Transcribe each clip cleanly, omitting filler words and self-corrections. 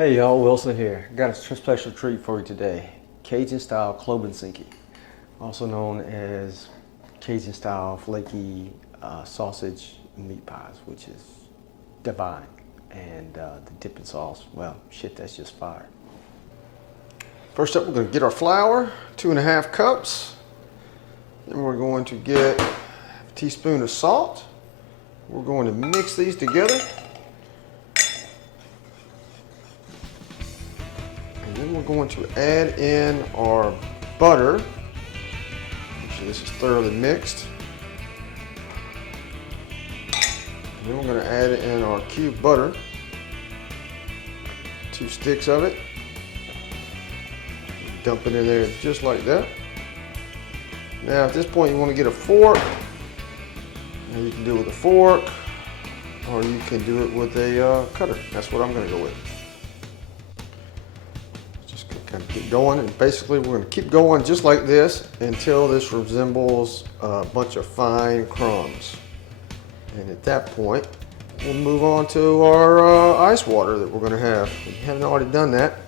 Hey y'all, Wilson here. Got a special treat for you today. Cajun-Style Klobásník, also known as Cajun-Style Flaky sausage meat pies, which is divine. And the dipping sauce, well, shit, that's just fire. First up, we're going to get our flour, 2½ cups. Then we're going to get a teaspoon of salt. We're going to mix these together. And then we're going to add in our butter. Make sure this is thoroughly mixed. And then we're going to add in our cubed butter. 2 sticks of it. Dump it in there just like that. Now at this point you want to get a fork. And you can do it with a fork or you can do it with a cutter. That's what I'm going to go with. Just kind of keep going, and basically we're going to keep going just like this until this resembles a bunch of fine crumbs. And at that point we'll move on to our ice water that we're going to have. If you haven't already done that,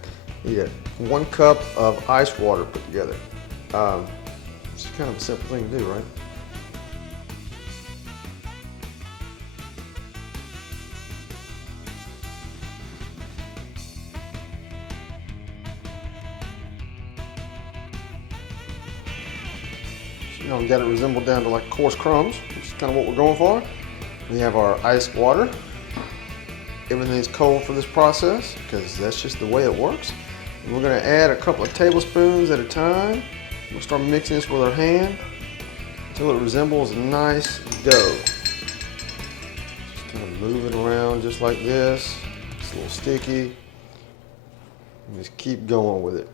you get 1 cup of ice water put together. It's kind of a simple thing to do, right? So now we got it resembled down to like coarse crumbs, which is kind of what we're going for. We have our ice water. Everything's cold for this process because that's just the way it works. And we're going to add a couple of tablespoons at a time. We'll start mixing this with our hand until it resembles a nice dough. Just kind of move it around just like this. It's a little sticky. And just keep going with it.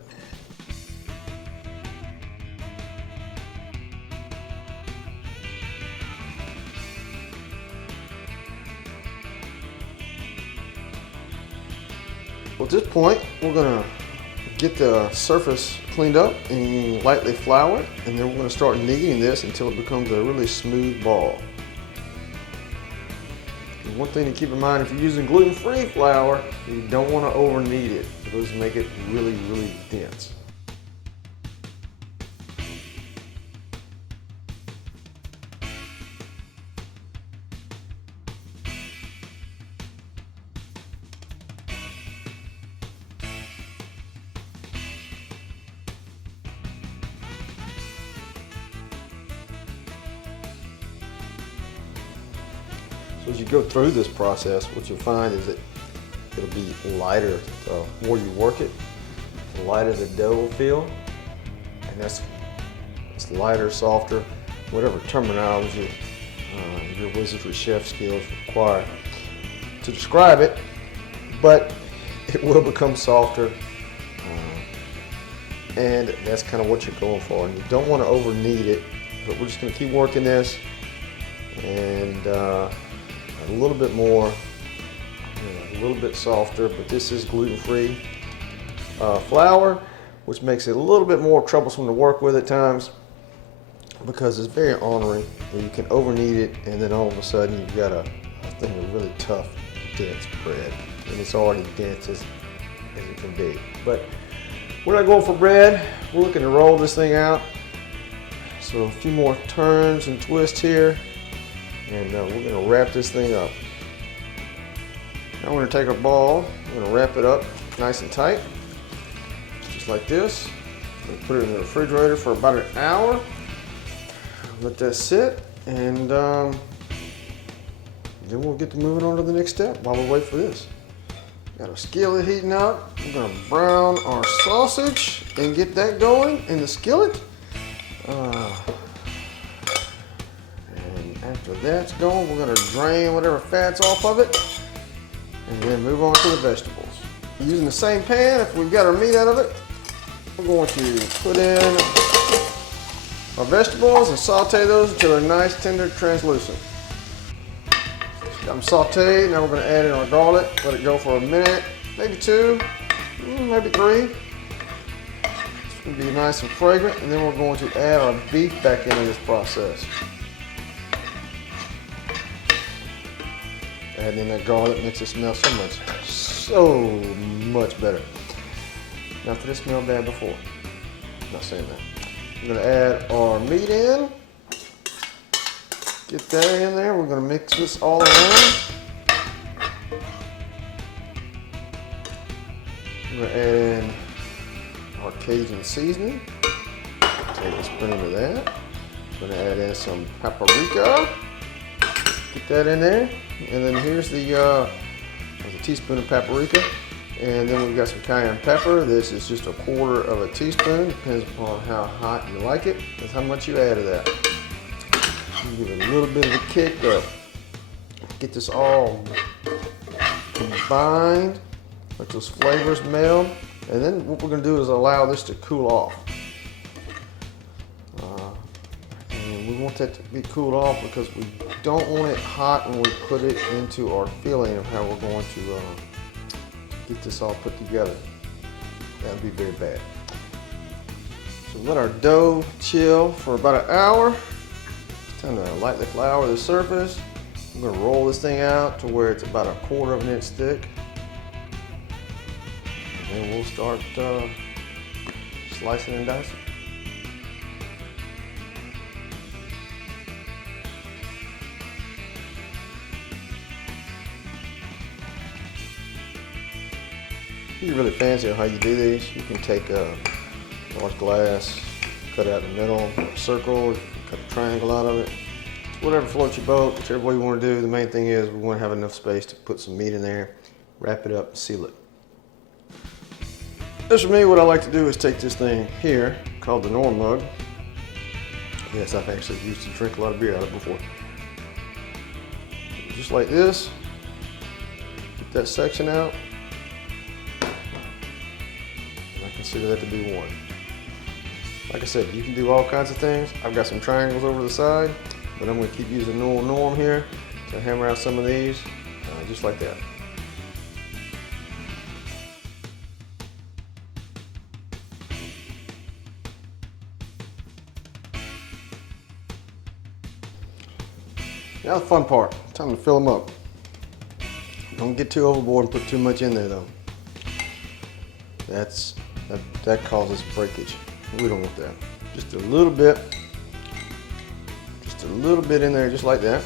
Well, at this point, we're going to get the surface cleaned up and lightly flour it, and then we're going to start kneading this until it becomes a really smooth ball. And one thing to keep in mind, if you're using gluten-free flour, you don't want to over knead it. It does make it really, really dense. So as you go through this process, what you'll find is that it'll be lighter. The more you work it, the lighter the dough will feel. And it's lighter, softer, whatever terminology your wizardry chef skills require to describe it, but it will become softer. And that's kind of what you're going for. And you don't want to over knead it, but we're just going to keep working this. And a little bit more, a little bit softer, but this is gluten-free flour, which makes it a little bit more troublesome to work with at times because it's very ornery. And you can over knead it, and then all of a sudden you've got a thing of really tough, dense bread, and it's already dense as it can be. But we're not going for bread. We're looking to roll this thing out. So a few more turns and twists here. And we're going to wrap this thing up. Now we're going to take our ball, we're going to wrap it up nice and tight, just like this. We're going to put it in the refrigerator for about an hour. Let that sit, and then we'll get to moving on to the next step while we wait for this. Got our skillet heating up. We're going to brown our sausage and get that going in the skillet. After that's going, we're going to drain whatever fat's off of it and then move on to the vegetables. Using the same pan, if we've got our meat out of it, we're going to put in our vegetables and saute those until they're nice, tender, translucent. Got them sauteed. Now we're going to add in our garlic, let it go for a minute, maybe 2, maybe 3. It's going to be nice and fragrant, and then we're going to add our beef back into this process. Adding in that garlic makes it smell so much so much better. Not that it smelled bad before. I'm not saying that. We're gonna add our meat in. Get that in there. We're gonna mix this all around. We're gonna add in our Cajun seasoning. Take a spoon of that. We're gonna add in some paprika. Get that in there. And then here's there's a teaspoon of paprika. And then we've got some cayenne pepper. This is just 1/4 of a teaspoon. Depends upon how hot you like it. That's how much you add of that. You give it a little bit of a kick up. Get this all combined. Let those flavors meld. And then what we're gonna do is allow this to cool off. And we want that to be cooled off because we don't want it hot when we put it into our filling of how we're going to get this all put together. That would be very bad. So let our dough chill for about an hour. Time to lightly flour the surface. I'm gonna roll this thing out to where it's about 1/4 of an inch thick. And then we'll start slicing and dicing. If you're really fancy on how you do these, you can take a large glass, cut out in the middle, a circle, cut a triangle out of it. Whatever floats your boat, whichever way you want to do. The main thing is we want to have enough space to put some meat in there, wrap it up, and seal it. As for me, what I like to do is take this thing here, called the Norm mug. Yes, I've actually used to drink a lot of beer out of it before. Just like this, get that section out. Consider that to be one. Like I said, you can do all kinds of things. I've got some triangles over the side, but I'm going to keep using Norm here to hammer out some of these, just like that. Now the fun part, time to fill them up. Don't get too overboard and put too much in there though. That causes breakage. We don't want that. Just a little bit in there, just like that.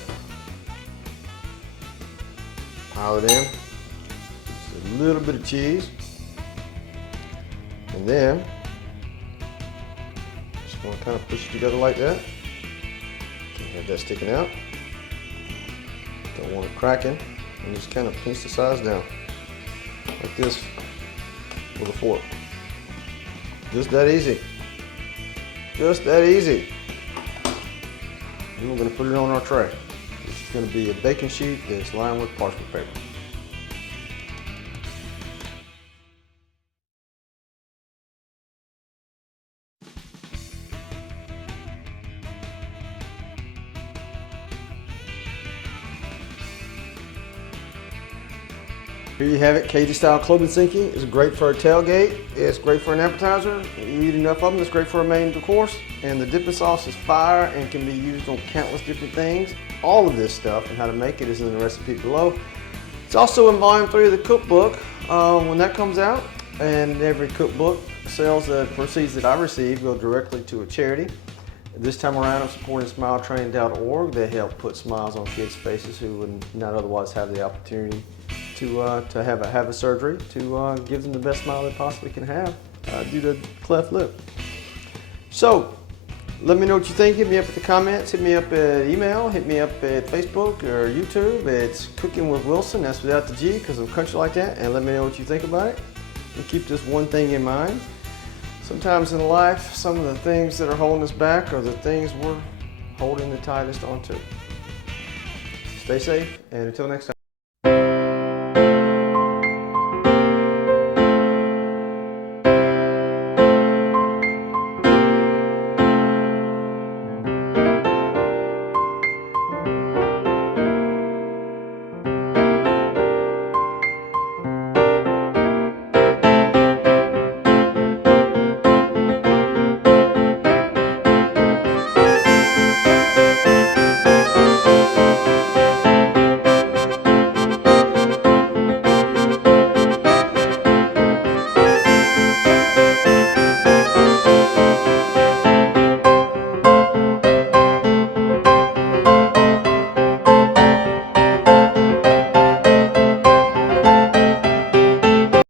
Pile it in. Just a little bit of cheese. And then, just want to kind of push it together like that. Can't have that sticking out. Don't want it cracking. And just kind of pinch the sides down. Like this with a fork. Just that easy. Just that easy. And we're going to put it on our tray. This is going to be a baking sheet that's lined with parchment paper. Here you have it, Cajun-Style Klobásník. It's great for a tailgate. It's great for an appetizer. You eat enough of them, it's great for a main course. And the dipping sauce is fire and can be used on countless different things. All of this stuff and how to make it is in the recipe below. It's also in volume 3 of the cookbook when that comes out. And every cookbook sales, the proceeds that I receive go directly to a charity. This time around, I'm supporting SmileTrain.org. They help put smiles on kids' faces who would not otherwise have the opportunity to have a surgery to give them the best smile they possibly can have due to cleft lip. So let me know what you think. Hit me up in the comments. Hit me up at email. Hit me up at Facebook or YouTube. It's Cooking with Wilson. That's without the G because I'm country like that. And let me know what you think about it. And keep this one thing in mind. Sometimes in life, some of the things that are holding us back are the things we're holding the tightest onto. Stay safe, and until next time.